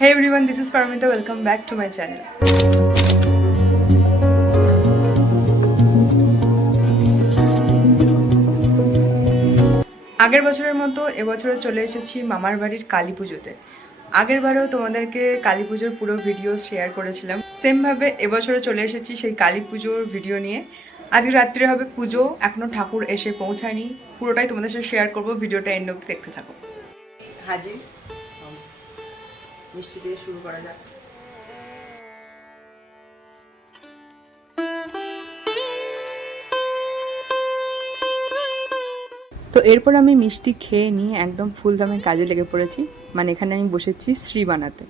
Hey everyone, this is Paramita. Welcome back to my channel. আগের বছরের মতো এবছরও চলে এসেছি মামার বাড়ির কালী পুজোতে। আগের বারেও তোমাদেরকে কালী পুজোর পুরো ভিডিও শেয়ার করেছিলাম। সেমভাবে এবছরও চলে এসেছি সেই কালী পুজোর ভিডিও নিয়ে। আজকে রাত্রে হবে পুজো এখনও ঠাকুর এসে পৌঁছায়নি। পুরোটাই তোমাদের সাথে শেয়ার করব ভিডিওটা এন্ড অব্দি দেখতে থাকো। হাজির? মিষ্টি দিয়ে শুরু করা যাক। তো এরপর আমি মিষ্টি খেয়ে নিয়ে একদম ফুল দামে কাজে লেগে পড়েছি। মানে এখানে আমি বসেছি শ্রী বানাতে।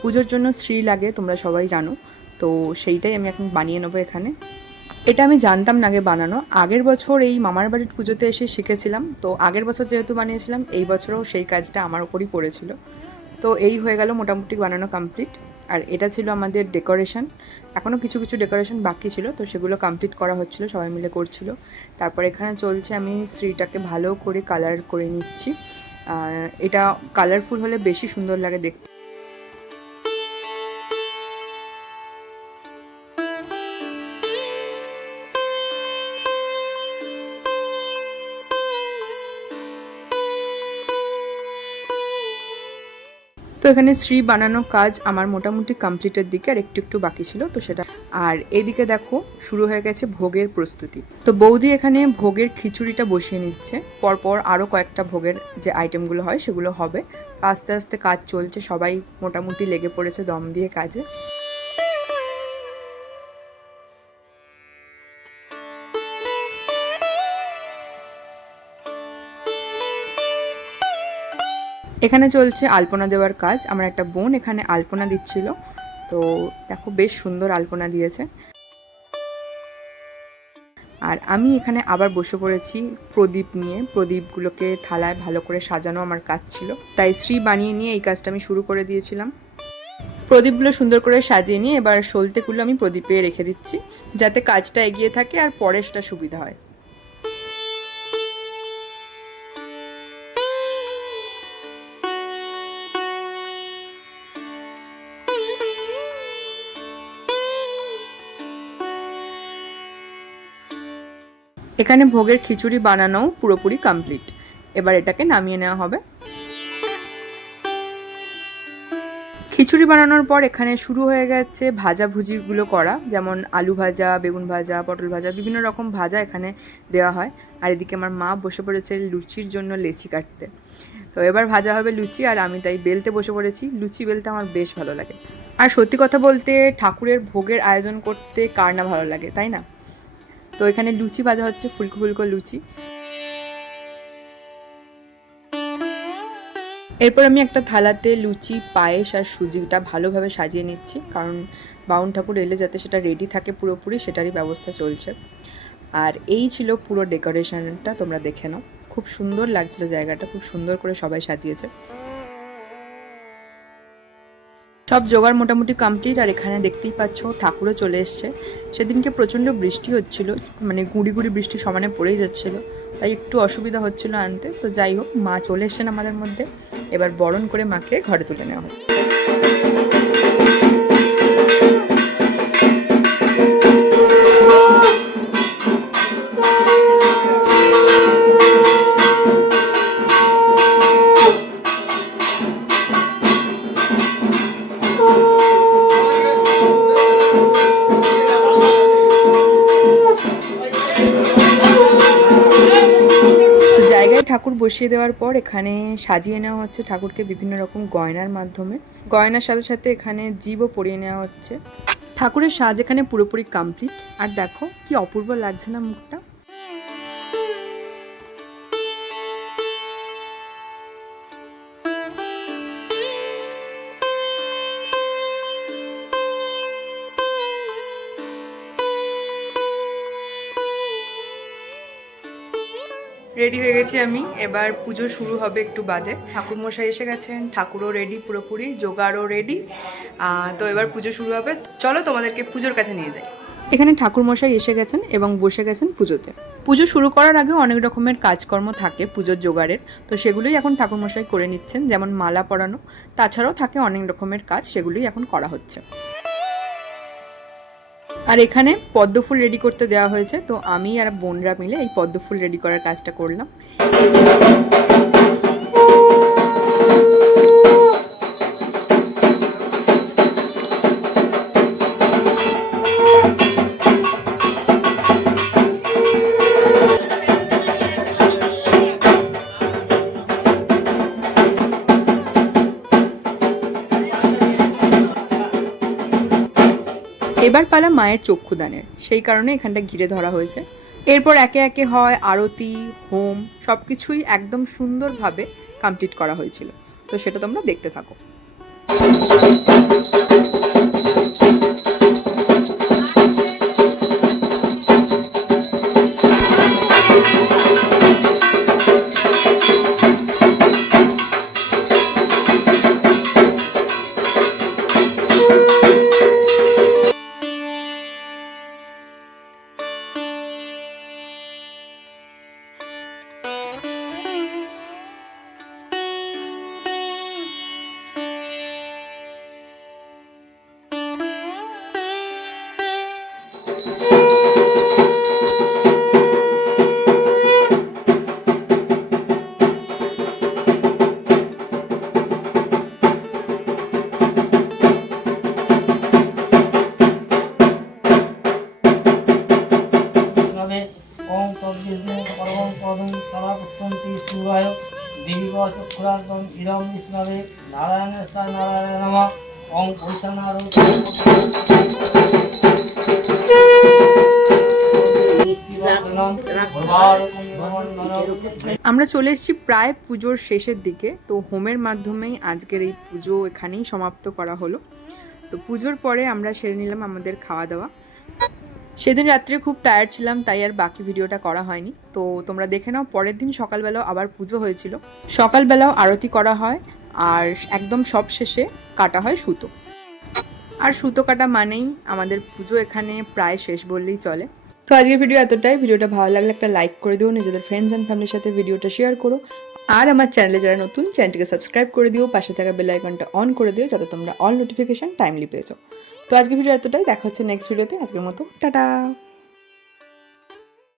পুজোর জন্য শ্রী লাগে, তোমরা সবাই জানো। তো সেইটাই আমি এখন বানিয়ে নেব এখানে। এটা আমি জানতাম না আগে বানানো। আগের বছর এই মামার বাড়ির পুজোতে এসে শিখেছিলাম। তো আগের বছর যেহেতু বানিয়েছিলাম, এই বছরও সেই কাজটা আমার ওপরই পড়েছিল। তো এই হয়ে গেল মোটামুটি বানানো কমপ্লিট আর এটা ছিল আমাদের ডেকোরেশন এখনও কিছু কিছু ডেকোরেশন বাকি ছিল, তো সেগুলো কমপ্লিট করা হচ্ছিল, সবাই মিলে করছিল। তারপর এখানে চলছে আমি শ্রীটাকে ভালো করে কালার করে নিচ্ছি। এটা কালারফুল হলে বেশি সুন্দর লাগে দেখতে। তো এখানে শ্রী বানানো কাজ আমার মোটামুটি কমপ্লিটের দিকে আর একটু একটু বাকি ছিল, তো সেটা আর এদিকে দেখো, শুরু হয়ে গেছে ভোগের প্রস্তুতি। তো বৌদি এখানে ভোগের খিচুড়িটা বসিয়ে নিচ্ছে। পরপর আরও কয়েকটা ভোগের যে আইটেমগুলো হয় সেগুলো হবে। আস্তে আস্তে কাজ চলছে, সবাই মোটামুটি লেগে পড়েছে দম দিয়ে কাজে। এখানে চলছে আলপনা দেওয়ার কাজ। আমার একটা বোন এখানে আলপনা দিচ্ছিল। তো দেখো, বেশ সুন্দর আলপনা দিয়েছে। আর আমি এখানে আবার বসে পড়েছি প্রদীপ নিয়ে। প্রদীপগুলোকে থালায় ভালো করে সাজানো আমার কাজ ছিল। তাই শ্রী বানিয়ে নিয়ে এই কাজটা আমি শুরু করে দিয়েছিলাম। প্রদীপগুলো সুন্দর করে সাজিয়ে নিয়ে এবার সলতেগুলো আমি প্রদীপে রেখে দিচ্ছি, যাতে কাজটা এগিয়ে থাকে আর পরে সেটা সুবিধা হয়। এখানে ভোগের খিচুড়ি বানানো পুরোপুরি কমপ্লিট এবার এটাকে নামিয়ে নেওয়া হবে। খিচুড়ি বানানোর পর এখানে শুরু হয়ে গেছে ভাজা ভুজিগুলো করা, যেমন আলু ভাজা, বেগুন ভাজা, পটল ভাজা, বিভিন্ন রকম ভাজা এখানে দেওয়া হয়। আর এদিকে আমার মা বসে পড়েছে লুচির জন্য লেচি কাটতে। তো এবার ভাজা হবে লুচি, আর আমি তাই বেলতে বসে পড়েছি। লুচি বেলতে আমার বেশ ভালো লাগে। আর সত্যি কথা বলতে ঠাকুরের ভোগের আয়োজন করতে কার না ভালো লাগে, তাই না? তো এখানে লুচি ভাজা হচ্ছে, ফুলকো ফুলকো লুচি। এরপর আমি একটা থালাতে লুচি, পায়েস আর সুজিটা ভালোভাবে সাজিয়ে নিচ্ছি, কারণ বাউন ঠাকুর এলে যাতে সেটা রেডি থাকে পুরোপুরি, সেটারই ব্যবস্থা চলছে। আর এই ছিল পুরো ডেকোরেশনটা তোমরা দেখে নাও। খুব সুন্দর লাগছিল জায়গাটা, খুব সুন্দর করে সবাই সাজিয়েছে। সব জোগাড় মোটামুটি কমপ্লিট আর এখানে দেখতেই পাচ্ছ ঠাকুরও চলে এসছে। সেদিনকে প্রচণ্ড বৃষ্টি হচ্ছিল মানে গুঁড়ি গুঁড়ি বৃষ্টি সমানে পড়েই যাচ্ছিল, তাই একটু অসুবিধা হচ্ছিল আনতে। তো যাই হোক, মা চলে এসছেন আমাদের মধ্যে, এবার বরণ করে মাকে ঘরে তুলে নেওয়া হবে ঠাকুর বসিয়ে দেওয়ার পর এখানে সাজিয়ে নেওয়া হচ্ছে ঠাকুরকে বিভিন্ন রকম গয়নার মাধ্যমে। গয়নার সাথে সাথে এখানে জীবও পরিয়ে নেওয়া হচ্ছে। ঠাকুরের সাজ এখানে পুরোপুরি কমপ্লিট আর দেখো কি অপূর্ব লাগছে না মুখটা। রেডি হয়ে গেছি আমি। এবার পুজো শুরু হবে একটু বাদে। ঠাকুর মশাই এসে গেছেন, ঠাকুরও রেডি পুরোপুরি, জোগাড়ও রেডি তো এবার পুজো শুরু হবে। চলো তোমাদেরকে পুজোর কাছে নিয়ে যাই। এখানে ঠাকুরমশাই এসে গেছেন এবং বসে গেছেন পুজোতে। পুজো শুরু করার আগেও অনেক রকমের কাজকর্ম থাকে পুজোর জোগাড়ের। তো সেগুলোই এখন ঠাকুরমশাই করে নিচ্ছেন, যেমন মালা পরানো। তাছাড়াও থাকে অনেক রকমের কাজ, সেগুলোই এখন করা হচ্ছে। আর এখানে পদ্ম ফুল রেডি করতে দেওয়া হয়েছে, তো আমি আর বোনরা মিলে এই পদ্ম ফুল রেডি করার কাজটা করলাম। এবার পালা মায়ের চক্ষুদানের। সেই কারণে এখানটা ঘিরে ধরা হয়েছে। এরপর একে একে হয় আরতি, হোম সব কিছুই একদম সুন্দরভাবে কমপ্লিট করা হয়েছিল। তো সেটা তোমরা দেখতে থাকো। পুষ্পন্তি সূর্যায় দেবীগ চক্ষুরার্দম ইদম বিষ্ণবে নারায়ণের স্থান নারায়ণ নম। ওম পৈশানার আমরা চলে এসেছি প্রায় পুজোর শেষের দিকে, তো হোমের মাধ্যমেই আজকের এই পুজো এখানেই সমাপ্ত করা হলো। তো পুজোর পরে আমরা সেরে নিলাম আমাদের খাওয়া দাওয়া। সেদিন রাত্রে খুব টায়ার্ড ছিলাম, তাই আর বাকি ভিডিওটা করা হয়নি। তো তোমরা দেখে নাও, পরের দিন সকালবেলাও আবার পুজো হয়েছিল। সকালবেলাও আরতি করা হয়, আর একদম সব শেষে কাটা হয় সুতো। আর সুতো কাটা মানেই আমাদের পুজো এখানে প্রায় শেষ বললেই চলে। তো আজকের ভিডিও এতটাই। ভিডিওটা ভালো লাগলে একটা লাইক করে দিও, নিজেদের ফ্রেন্ডস অ্যান্ড ফ্যামিলির সাথে ভিডিওটা শেয়ার করো। আর আমার চ্যানেলে যারা নতুন চ্যানেলটিকে সাবস্ক্রাইব করে দিও। পাশে থাকা বেল আইকনটা অন করে দিও, যাতে তোমরা অল নোটিফিকেশন টাইমলি পেয়ে যাও। তো আজকে ভিডিও এতটাই। দেখা হচ্ছে নেক্সট ভিডিওতে আজকের মতো টাটা।